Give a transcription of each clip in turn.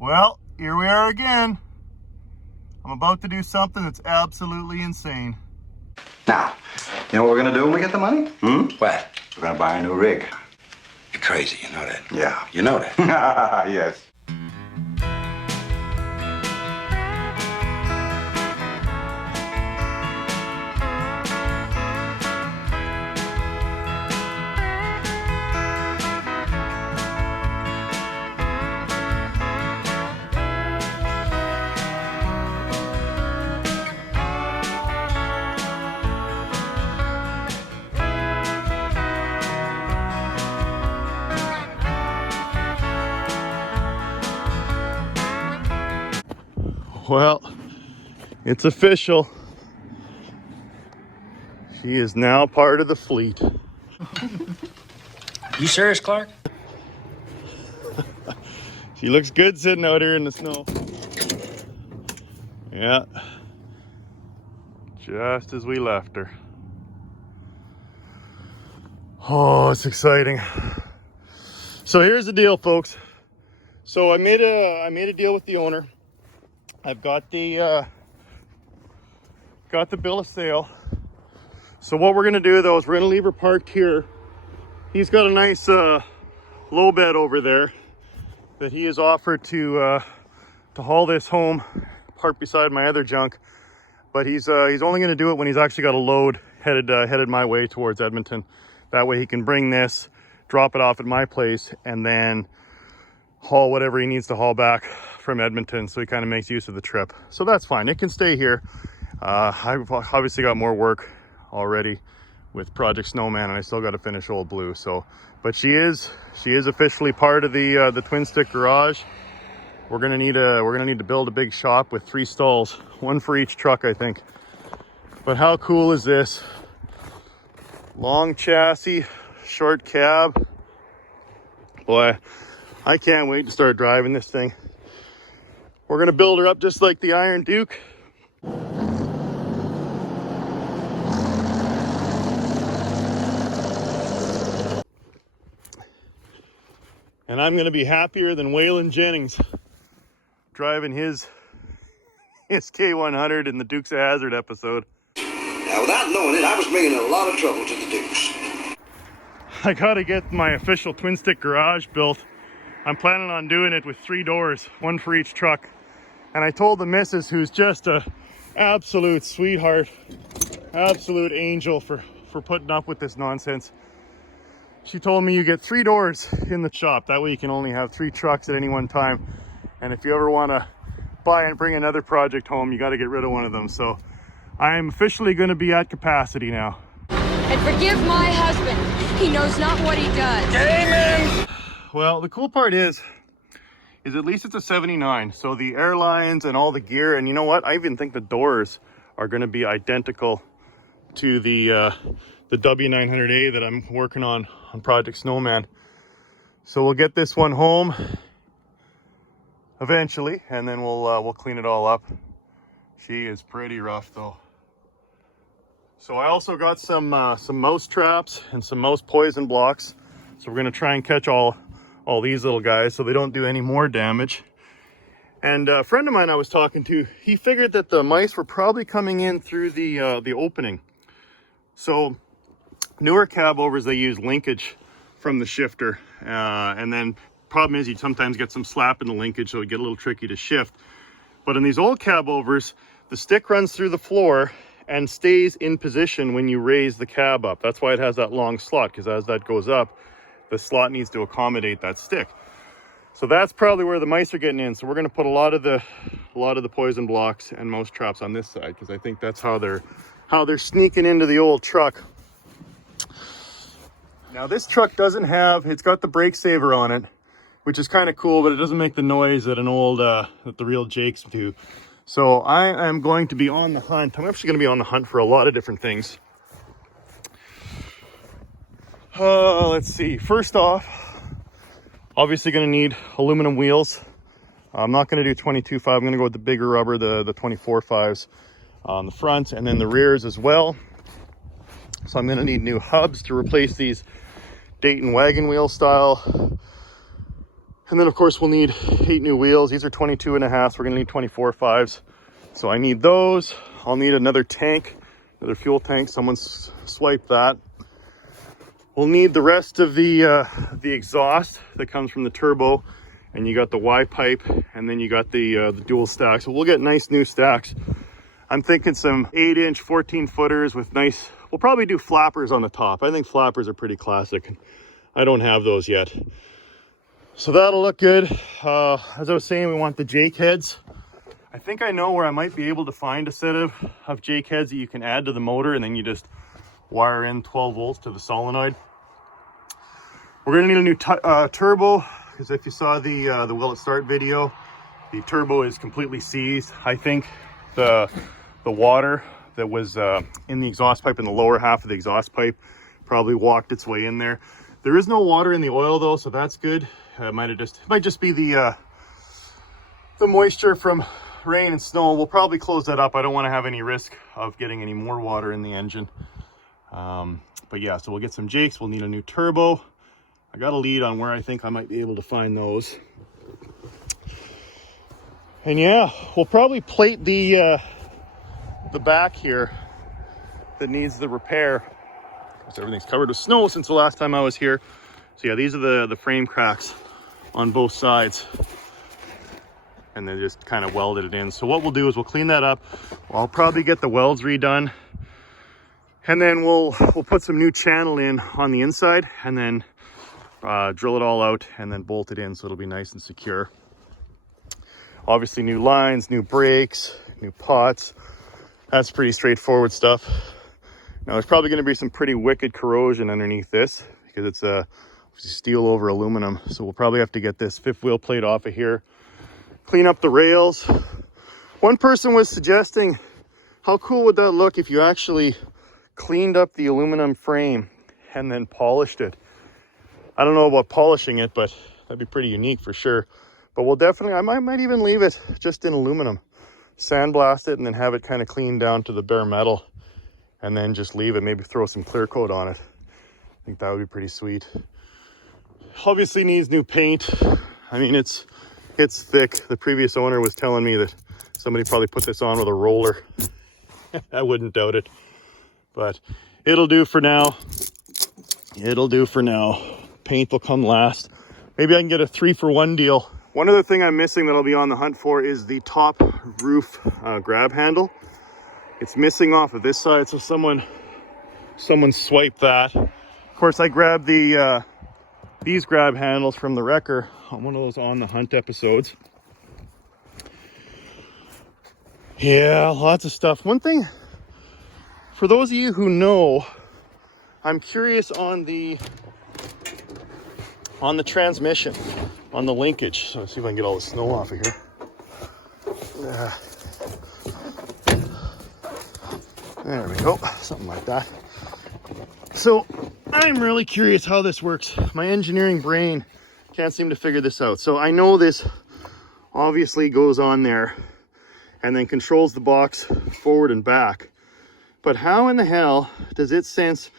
Well, here we are again. I'm about to do something that's absolutely insane. Now, you know what we're gonna do when we get the money? What? We're gonna buy a new rig. You're crazy, you know that? Yeah. You know that? Yes. Well, it's official. She is now part of the fleet. You serious, Clark? She looks good sitting out here in the snow. Yeah. Just as we left her. Oh, it's exciting. So here's the deal, folks. So I made a deal with the owner. I've got the bill of sale. So what we're gonna do though is we're gonna leave her parked here. He's got a nice low bed over there that he has offered to haul this home, parked beside my other junk. But he's only gonna do it when he's actually got a load headed my way towards Edmonton. That way he can bring this, drop it off at my place, and then haul whatever he needs to haul back from Edmonton, so he kind of makes use of the trip. So that's fine, it can stay here. I've obviously got more work already with Project Snowman, and I still got to finish Old Blue. So, but she is officially part of the twin stick garage. We're gonna need to build a big shop with 3 stalls, one for each truck, I think. But how cool is this? Long chassis, short cab. Boy, I can't wait to start driving this thing. We're gonna build her up just like the Iron Duke. And I'm gonna be happier than Waylon Jennings driving his K100 in the Dukes of Hazzard episode. Now, without knowing it, I was bringing a lot of trouble to the Dukes. I gotta get my official twin stick garage built. I'm planning on doing it with 3 doors, one for each truck. And I told the missus, who's just a absolute sweetheart, absolute angel for putting up with this nonsense. She told me you get 3 doors in the shop. That way you can only have 3 trucks at any one time. And if you ever want to buy and bring another project home, you got to get rid of one of them. So I am officially going to be at capacity now. And forgive my husband. He knows not what he does. Amen! Well, the cool part is at least it's a 79. So the airlines and all the gear, and you know what? I even think the doors are going to be identical to the W900A that I'm working on Project Snowman. So we'll get this one home eventually, and then we'll clean it all up. She is pretty rough though. So I also got some mouse traps and some mouse poison blocks. So we're gonna try and catch all these little guys so they don't do any more damage. And a friend of mine I was talking to, he figured that the mice were probably coming in through the opening. So newer cabovers, they use linkage from the shifter, and then problem is you sometimes get some slap in the linkage, so it get a little tricky to shift. But in these old cabovers, the stick runs through the floor and stays in position when you raise the cab up. That's why it has that long slot, because as that goes up, the slot needs to accommodate that stick. So that's probably where the mice are getting in. So we're going to put a lot of the poison blocks and mouse traps on this side, because I think that's how they're sneaking into the old truck. Now this truck doesn't have, it's got the brake saver on it, which is kind of cool, but it doesn't make the noise that that the real Jakes do. So I am going to be on the hunt. I'm actually going to be on the hunt for a lot of different things. Let's see. First off, obviously going to need aluminum wheels. I'm not going to do 22.5. I'm going to go with the bigger rubber, the 24.5s on the front and then the rears as well. So I'm going to need new hubs to replace these Dayton wagon wheel style And then of course we'll need 8 new wheels. These are 22.5, so we're gonna need 24.5s. So I need those. I'll need another tank, another fuel tank. Someone's swiped that. We'll need the rest of the exhaust that comes from the turbo, and you got the Y pipe, and then you got the dual stacks. So we'll get nice new stacks. I'm thinking some 8-inch 14-footers with nice, we'll probably do flappers on the top. I think flappers are pretty classic. I don't have those yet. So that'll look good. As I was saying, we want the Jake heads. I think I know where I might be able to find a set of Jake heads that you can add to the motor, and then you just wire in 12 volts to the solenoid. We're gonna need a new turbo, because if you saw the Will It Start video, the turbo is completely seized. I think the water that was in the exhaust pipe, in the lower half of the exhaust pipe, probably walked its way in there. There is no water in the oil though, so that's good. It might just be the moisture from rain and snow. We'll probably close that up. I don't want to have any risk of getting any more water in the engine. But yeah, so we'll get some Jakes. We'll need a new turbo. I got a lead on where I think I might be able to find those. And yeah, we'll probably plate the back here that needs the repair. So everything's covered with snow since the last time I was here. So yeah, these are the frame cracks on both sides. And they just kind of welded it in. So what we'll do is we'll clean that up. I'll probably get the welds redone. And then we'll put some new channel in on the inside, and then drill it all out and then bolt it in so it'll be nice and secure. Obviously new lines, new brakes, new pots. That's pretty straightforward stuff. Now there's probably going to be some pretty wicked corrosion underneath this because it's steel over aluminum. So we'll probably have to get this fifth wheel plate off of here, clean up the rails. One person was suggesting, how cool would that look if you actually cleaned up the aluminum frame and then polished it? I don't know about polishing it, but that'd be pretty unique for sure. But we'll definitely, I might even leave it just in aluminum, sandblast it, and then have it kind of cleaned down to the bare metal, and then just leave it, maybe throw some clear coat on it. I think that would be pretty sweet. Obviously needs new paint. I mean, it's thick. The previous owner was telling me that somebody probably put this on with a roller. I wouldn't doubt it, but it'll do for now. It'll do for now. Paint will come last. Maybe I can get a 3-for-1 deal. One other thing I'm missing that I'll be on the hunt for is the top roof grab handle. It's missing off of this side, so someone swiped that. Of course, I grabbed these grab handles from the wrecker on one of those On the Hunt episodes. Yeah, lots of stuff. One thing, for those of you who know, I'm curious on the transmission, on the linkage. So let's see if I can get all the snow off of here. There we go, something like that. So I'm really curious how this works. My engineering brain can't seem to figure this out. So I know this obviously goes on there and then controls the box forward and back. But how in the hell does it sense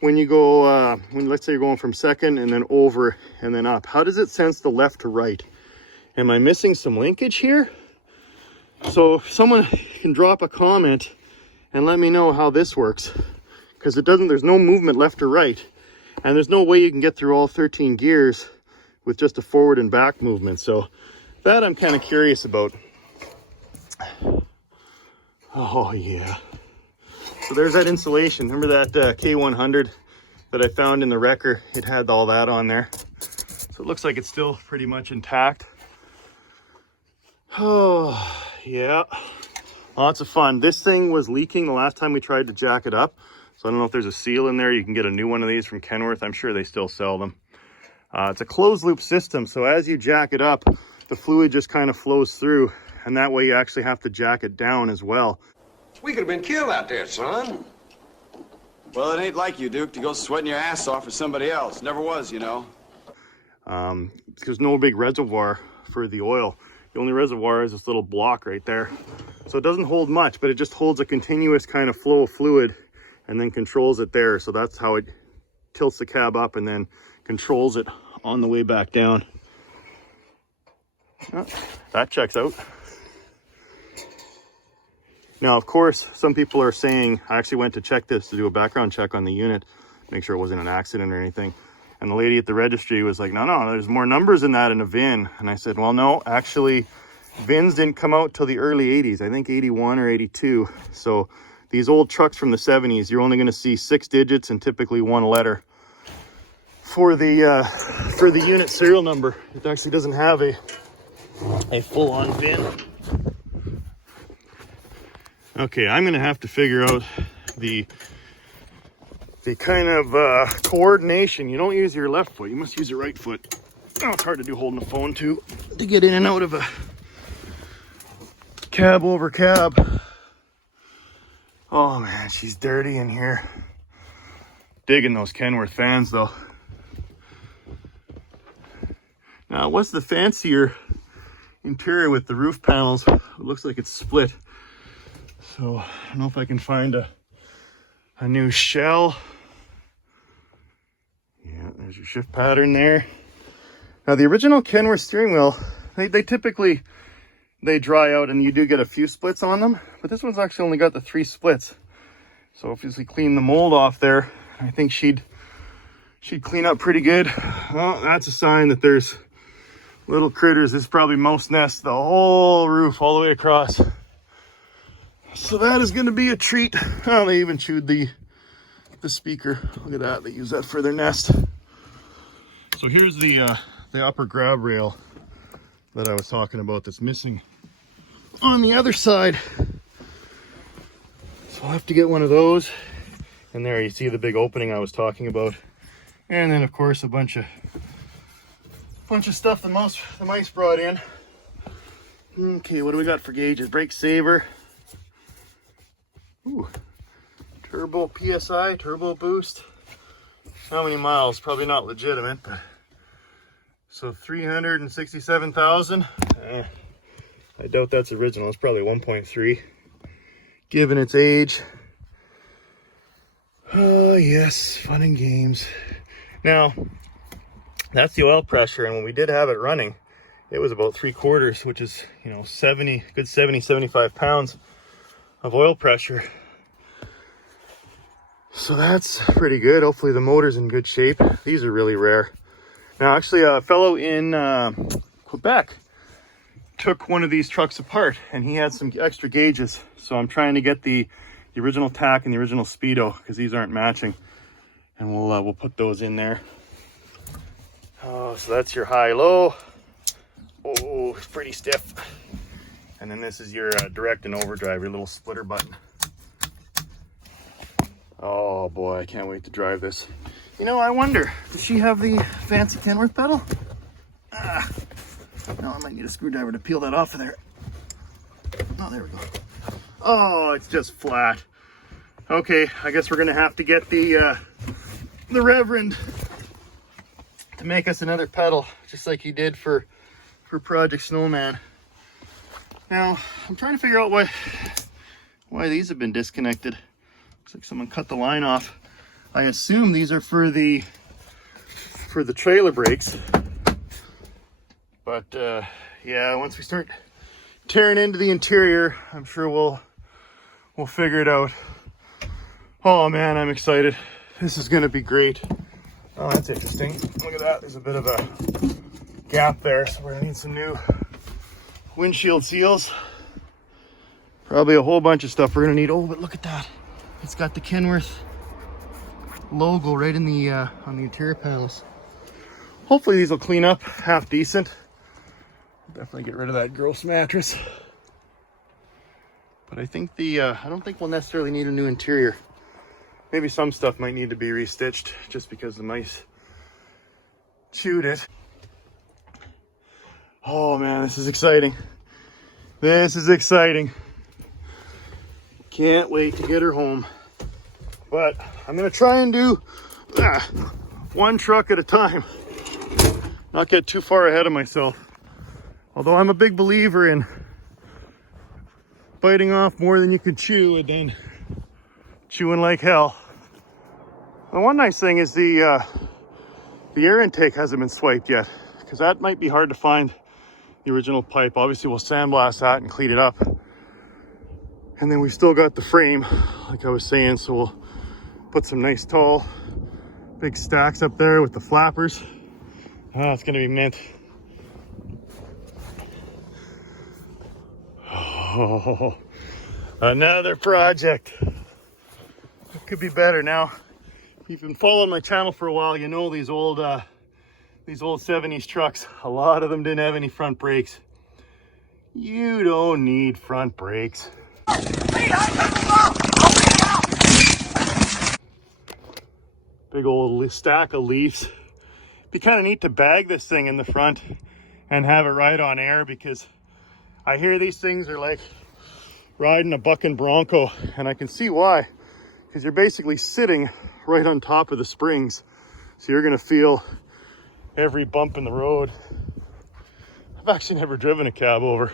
when you go, let's say you're going from second and then over and then up? How does it sense the left to right? Am I missing some linkage here? So if someone can drop a comment and let me know how this works, because there's no movement left or right, and there's no way you can get through all 13 gears with just a forward and back movement. So that I'm kind of curious about. Oh yeah. So there's that insulation. Remember that K100 that I found in the wrecker? It had all that on there. So it looks like it's still pretty much intact. Oh yeah, lots of fun. This thing was leaking the last time we tried to jack it up. So I don't know if there's a seal in there. You can get a new one of these from Kenworth. I'm sure they still sell them. It's a closed loop system. So as you jack it up, the fluid just kind of flows through, and that way you actually have to jack it down as well. We could have been killed out there, son. Well, it ain't like you, Duke, to go sweating your ass off for somebody else. Never was, you know. There's no big reservoir for the oil. The only reservoir is this little block right there. So it doesn't hold much, but it just holds a continuous kind of flow of fluid and then controls it there. So that's how it tilts the cab up and then controls it on the way back down. Oh, that checks out. Now, of course, some people are saying, I actually went to check this to do a background check on the unit, make sure it wasn't an accident or anything. And the lady at the registry was like, no, there's more numbers than that in a VIN. And I said, well, no, actually, VINs didn't come out till the early 80s. I think 81 or 82. So these old trucks from the 70s, you're only going to see 6 digits and typically 1 letter for the unit serial number. It actually doesn't have a full-on VIN. Okay, I'm going to have to figure out the kind of coordination. You don't use your left foot, you must use your right foot. Oh, it's hard to do holding the phone too, to get in and out of a cab over cab. Oh man, she's dirty in here. Digging those Kenworth fans though. Now, what's the fancier interior with the roof panels? It looks like it's split. So I don't know if I can find a new shell. Yeah, there's your shift pattern there. Now the original Kenworth steering wheel, they typically dry out and you do get a few splits on them, but this one's actually only got the 3 splits. So if you clean the mold off there, I think she'd clean up pretty good. Well, that's a sign that there's little critters. This is probably mouse nest, the whole roof all the way across. So that is going to be a treat. Oh, they even chewed the speaker. Look at that. They use that for their nest. So here's the upper grab rail that I was talking about that's missing on the other side. So I'll have to get one of those. And there you see the big opening I was talking about. And then of course a bunch of stuff the mice brought in. Okay, what do we got for gauges? Brake saver. Ooh, turbo PSI, turbo boost. How many miles? Probably not legitimate, but so 367,000. I doubt that's original. It's probably 1.3, given its age. Oh yes, fun and games. Now, that's the oil pressure, and when we did have it running, it was about 3/4, which is, 75 pounds of oil pressure. So that's pretty good. Hopefully the motor's in good shape. These are really rare. Now actually a fellow in Quebec took one of these trucks apart and he had some extra gauges. So I'm trying to get the original tack and the original speedo because these aren't matching. And we'll put those in there. Oh, so that's your high-low. Oh, it's pretty stiff. And then this is your direct and overdrive, your little splitter button. Oh boy, I can't wait to drive this. I wonder, does she have the fancy Kenworth pedal? No, I might need a screwdriver to peel that off of there. Oh, there we go. Oh, it's just flat. Okay, I guess we're gonna have to get the Reverend to make us another pedal, just like he did for Project Snowman. Now, I'm trying to figure out why these have been disconnected. Looks like someone cut the line off. I assume these are for the trailer brakes. But yeah, once we start tearing into the interior, I'm sure we'll figure it out. Oh man, I'm excited. This is gonna be great. Oh, that's interesting. Look at that. There's a bit of a gap there, so we're gonna need some new windshield seals. Probably a whole bunch of stuff we're gonna need. Oh, but look at that. It's got the Kenworth logo right in the on the interior panels. Hopefully these will clean up half decent. Definitely get rid of that gross mattress. But I think I don't think we'll necessarily need a new interior. Maybe some stuff might need to be restitched just because the mice chewed it. Oh man, this is exciting. This is exciting. Can't wait to get her home. But I'm gonna try and do one truck at a time. Not get too far ahead of myself. Although I'm a big believer in biting off more than you can chew and then chewing like hell. The one nice thing is the air intake hasn't been swiped yet, because that might be hard to find the original pipe. Obviously we'll sandblast that and clean it up. And then we still got the frame, like I was saying, so we'll put some nice tall, big stacks up there with the flappers. Oh, it's gonna be mint. Oh, another project. It could be better now. If you've been following my channel for a while, you know these old 70s trucks, a lot of them didn't have any front brakes. You don't need front brakes. Big old stack of leaves. It'd be kind of neat to bag this thing in the front and have it ride on air, because I hear these things are like riding a bucking bronco, and I can see why, because you're basically sitting right on top of the springs, so you're gonna feel every bump in the road. I've actually never driven a cab over.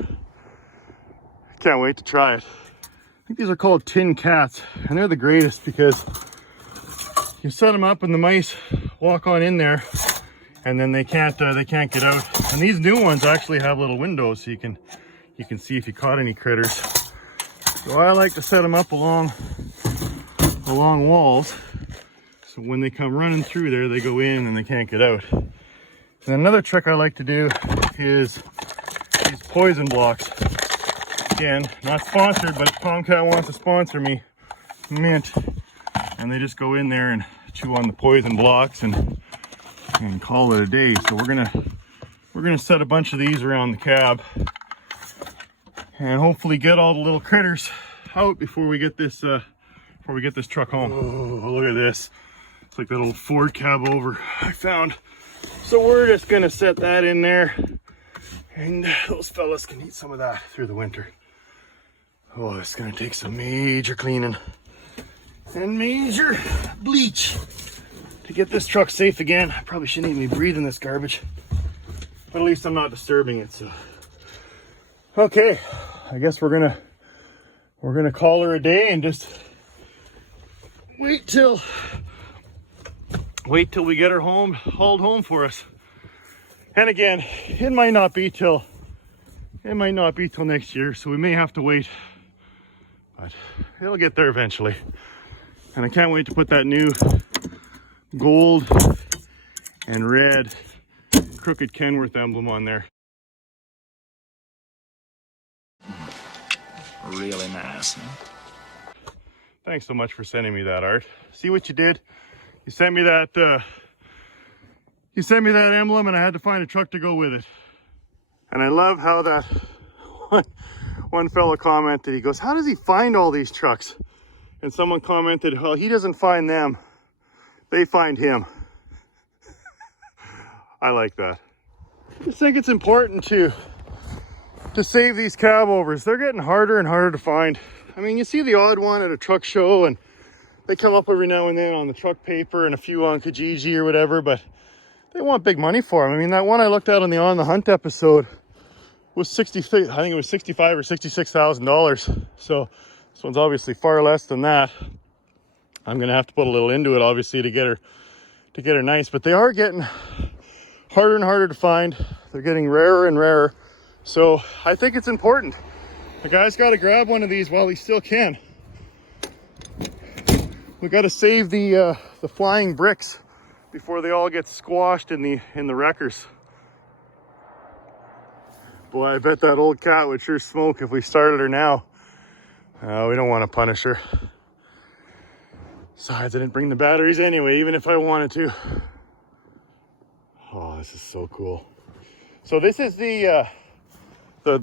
I can't wait to try it. I think these are called tin cats, and they're the greatest because you set them up and the mice walk on in there, and then they can't get out. And these new ones actually have little windows, so you can see if you caught any critters. So I like to set them up along walls, so when they come running through there, they go in and they can't get out. And another trick I like to do is these poison blocks. Again, not sponsored, but if Tomcat wants to sponsor me, mint. And they just go in there and chew on the poison blocks and call it a day. So we're gonna set a bunch of these around the cab and hopefully get all the little critters out before we get this truck home. Oh, look at this. It's like that old Ford cabover I found. So we're just gonna set that in there, and those fellas can eat some of that through the winter. Oh, it's gonna take some major cleaning and major bleach to get this truck safe again. I probably shouldn't even be breathing this garbage, but at least I'm not disturbing it. So okay, I guess we're gonna call her a day and just wait till we get her home, hauled home for us. And again, it might not be till next year, so we may have to wait, but it'll get there eventually. And I can't wait to put that new gold and red crooked Kenworth emblem on there. Really nice, huh? Thanks so much for sending me that, Art. See what you did? You sent me that emblem, and I had to find a truck to go with it. And I love how that one fellow commented, he goes, how does he find all these trucks? And someone commented, well, he doesn't find them, they find him. I like that. I just think it's important to save these cab overs. They're getting harder and harder to find. I mean, you see the odd one at a truck show, and they come up every now and then on the truck paper and a few on Kijiji or whatever, but they want big money for them. I mean, that one I looked at on the Hunt episode was I think it was $65,000 or $66,000. So this one's obviously far less than that. I'm gonna have to put a little into it, obviously, to get her nice, but they are getting harder and harder to find. They're getting rarer and rarer. So I think it's important. The guy's got to grab one of these while he still can. We got to save the flying bricks before they all get squashed in the wreckers. Boy, I bet that old cat would sure smoke if we started her now. We don't want to punish her. Besides, I didn't bring the batteries anyway, even if I wanted to. Oh, this is so cool. So this is the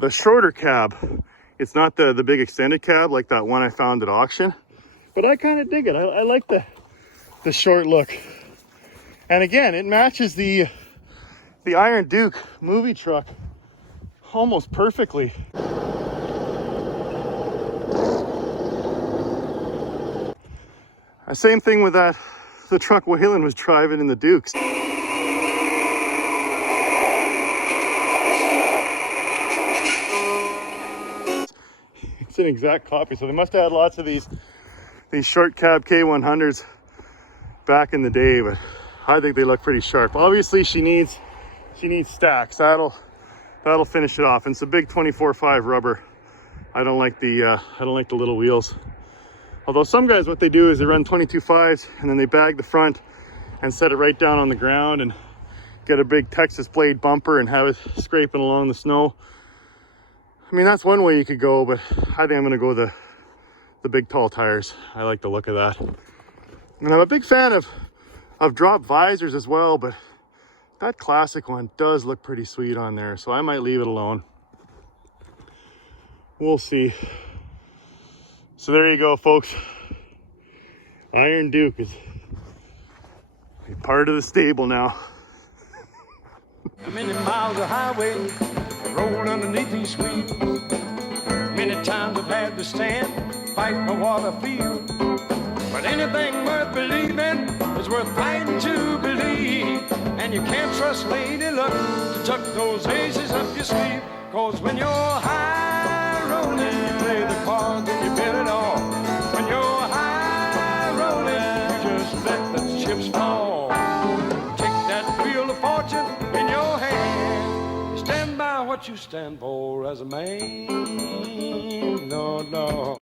shorter cab. It's not the big extended cab like that one I found at auction, but I kind of dig it. I like the short look. And again, it matches the Iron Duke movie truck almost perfectly. Same thing with the truck Waylon was driving in the Dukes. It's an exact copy, so they must have had lots of these short cab K100s back in the day, but I think they look pretty sharp. Obviously she needs stacks. That'll that'll finish it off. And it's a big 24/5 rubber. I don't like the little wheels. Although some guys, what they do is they run 22/5s and then they bag the front and set it right down on the ground and get a big Texas blade bumper and have it scraping along the snow. I mean, that's one way you could go, but I think I'm gonna go the big tall tires. I like the look of that. And I'm a big fan of drop visors as well, but that classic one does look pretty sweet on there, so I might leave it alone. We'll see. So there you go, folks. Iron Duke is part of the stable now. Many miles of highway rolled underneath these wheels. Many times I've had to stand, fight for what I feel. But anything worth believing is worth fighting to believe. And you can't trust lady luck to tuck those aces up your sleeve. Cause when you're high rolling, you play the cards and you bet it all. When you're high rolling, you just let the chips fall. Take that wheel of fortune in your hand. Stand by what you stand for as a man. No, no.